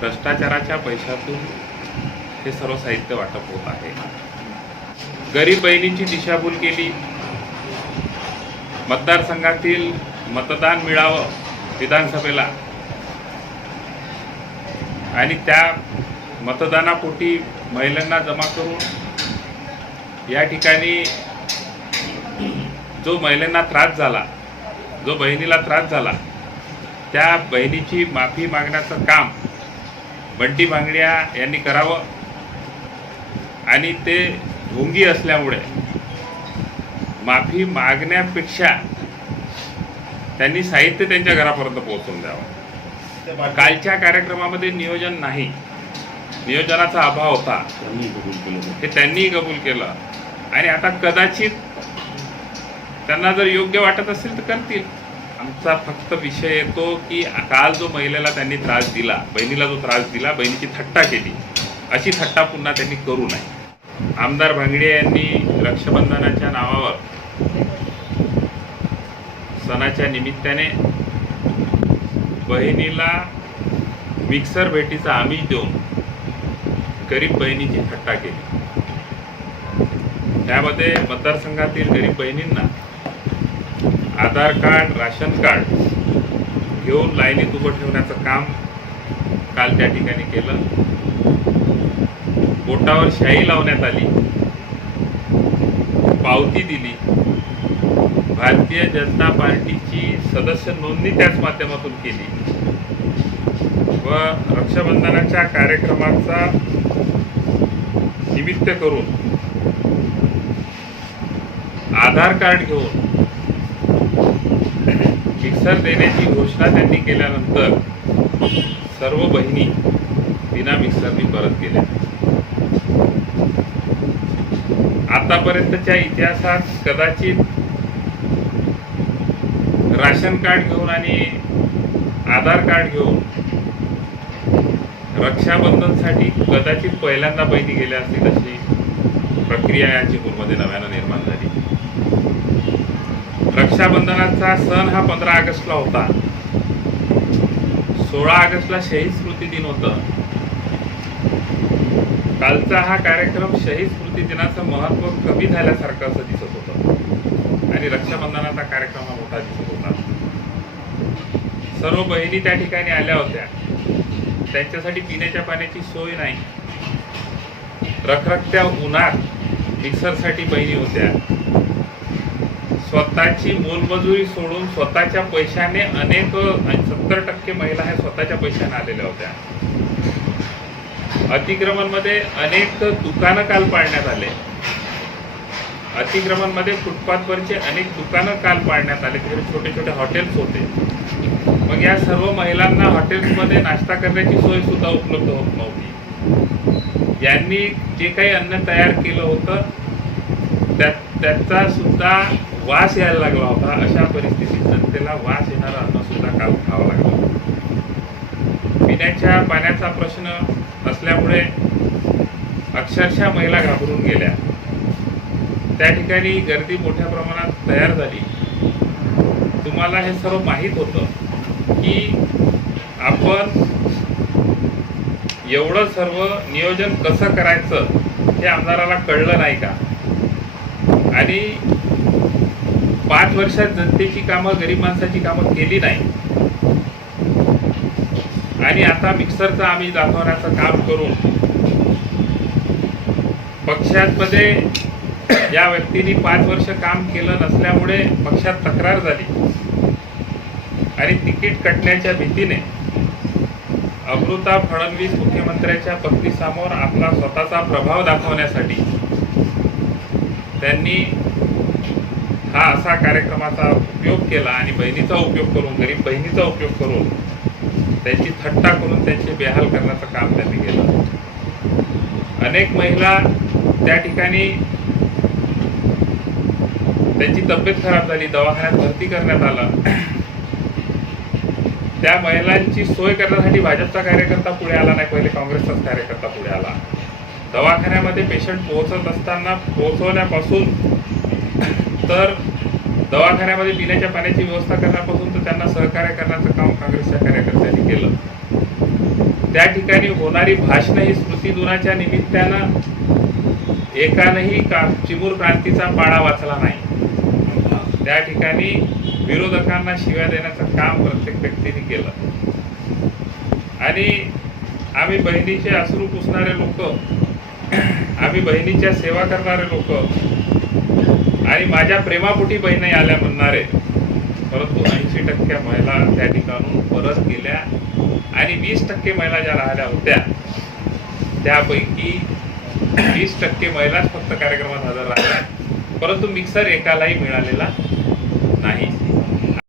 भ्रष्टाचाराच्या पैशातून हे सर्व साहित्य वाटप होत आहे. गरीब बहिणींची दिशाभूल केली. मतदारसंघातील मतदान मिळावं विधानसभेला. आणि त्या मतदानापोटी महिलांना जमा करून या ठिकाणी जो महिलांना त्रास झाला जो बहिणीला त्रास झाला त्या बहिणीची माफी मागण्याचं काम बंटी भांगडिया यांनी करावं. आणि ते ढोंगी असल्यामुळे माफी मागण्यापेक्षा त्यांनी साहित्य त्यांच्या घरापर्यंत पोहोचवून द्यावं. कालच्या कार्यक्रमामध्ये नियोजन नाही. नियोजनाचा अभाव होता. हे त्यांनीही कबूल केलं. आणि आता कदाचित त्यांना जर योग्य वाटत असेल तर करतील. आमचा फक्त विषय येतो की काल जो महिलेला त्यांनी त्रास दिला बहिणीला जो त्रास दिला बहिणीची थट्टा केली अशी थट्टा पुन्हा त्यांनी करू नये. आमदार भांगडे यांनी रक्षाबंधनाच्या नावावर सणाच्या निमित्ताने बहिणीला मिक्सर भेटीचा आमिष देऊन गरीब बहिणीची थट्टा केली. त्यामध्ये मतदारसंघातील गरीब बहिणींना आधार कार्ड राशन कार्ड घेऊन लाईनीत उभं ठेवण्याचं काम काल त्या ठिकाणी केलं. बोटावर शाई लावण्यात आली. पावती दिली. भारतीय जनता पार्टीची सदस्य नोंदणी त्याच माध्यमातून केली. व रक्षाबंधनाच्या कार्यक्रमाचा निमित्त करून आधार कार्ड घेऊन मिक्सर देण्याची घोषणा त्यांनी केल्यानंतर सर्व बहिणी बिना मिक्सरनी परत गेल्या. आतापर्यंतच्या इतिहासात कदाचित राशन कार्ड घेऊन आणि आधार कार्ड घेऊन रक्षाबंधनसाठी कदाचित पहिल्यांदा बहिणी गेल्या असतील अशी प्रक्रिया या चिपूरमध्ये नव्यानं निर्माण झाली. रक्षाबंधनाचा सण हा पंधरा ऑगस्टला होता. सोळा ऑगस्टला शहीद स्मृती दिन होतं. कालचा हा कार्यक्रम शहीद स्मृती दिनाचं महत्त्व कमी झाल्यासारखं असं दिसत होतं. आणि रक्षाबंधनाचा कार्यक्रम हा मोठा दिसत होता. सर्व बहिणी त्या ठिकाणी आल्या होत्या. त्यांच्यासाठी पिण्याच्या पाण्याची सोय नाही. रखरखत्या उन्हात मिक्सरसाठी बहिणी होत्या. स्वतःची मोलमजुरी सोडून स्वतःच्या पैशाने अनेक सत्तर टक्के महिला ह्या स्वतःच्या पैशाने आलेल्या होत्या. अतिक्रमणमध्ये अनेक दुकानं काल पाडण्यात आले. अतिक्रमणमध्ये फुटपाथवरचे अनेक दुकानं काल पाडण्यात आले. तिकडे छोटे छोटे हॉटेल्स होते. मग या सर्व महिलांना हॉटेल्समध्ये नाश्ता करण्याची सोय सुद्धा उपलब्ध होत नव्हती. यांनी जे काही अन्न तयार केलं होतं त्या त्याचा सुद्धा वास यायला लागला होता अशा परिस्थितीत जनतेला वास येणारा अन्न सुद्धा काल खावं लागलं? पिण्याच्या पाण्याचा प्रश्न असल्यामुळे अक्षरशः महिला घाबरून गेल्या. त्या ठिकाणी गर्दी मोठ्या प्रमाणात तयार झाली. तुम्हाला हे सर्व माहीत होतं की आपण एवढं सर्व नियोजन कसं करायचं हे आमदाराला कळलं नाही का? आणि पाच वर्षात जनतेची कामं गरीब माणसाची कामं केली नाही. आणि आता मिक्सरचा आम्ही दाखवण्याचं काम करून पक्षांमध्ये या व्यक्तीने पाच वर्ष काम केलं नसल्यामुळे पक्षात तक्रार झाली. आणि तिकीट कटण्याच्या भीतीने अमृता फडणवीस मुख्यमंत्र्याच्या पत्नीसमोर आपला स्वतःचा प्रभाव दाखवण्यासाठी त्यांनी हा असा कार्यक्रमाचा उपयोग केला आणि बहिणीचा उपयोग करून गरीब बहिणीचा उपयोग करून त्यांची थट्टा करून त्यांचे बेहाल करण्याचं काम त्यांनी केलं. अनेक महिला त्या ठिकाणी त्यांची तब्येत खराब झाली दवाखान्यात भरती करण्यात आलं. त्या महिलांची सोय करण्यासाठी भाजपचा कार्यकर्ता पुढे आला नाही पहिले काँग्रेसचाच कार्यकर्ता पुढे आला. दवाखान्यामध्ये पेशंट पोहोचत असताना पोहोचवण्यापासून तर दवाखान्यामध्ये पिण्याच्या पाण्याची व्यवस्था करण्यापासून तर त्यांना सहकार्य करण्याचं काम काँग्रेसच्या कार्यकर्त्यांनी केलं. त्या ठिकाणी होणारी भाषणं ही स्मृती दिनाच्या निमित्तानं एकानंही का चिमूर क्रांतीचा पाडा वाचला नाही. त्या ठिकाणी विरोधकांना शिव्या देण्याचं काम प्रत्येक व्यक्तीने केलं. आणि आम्ही बहिणीचे अश्रू पुसणारे लोक आम्ही बहिणीच्या सेवा करणारे लोक आणि माझ्या प्रेमापोटी बहिणी आल्या म्हणणार आहे परंतु ऐंशी टक्के महिला त्या ठिकाणून परत गेल्या आणि वीस टक्के महिला ज्या राहिल्या होत्या त्यापैकी वीस टक्के महिलाच फक्त कार्यक्रमात हजर राहिल्या. परंतु मिक्सर एकालाही मिळालेला नाही.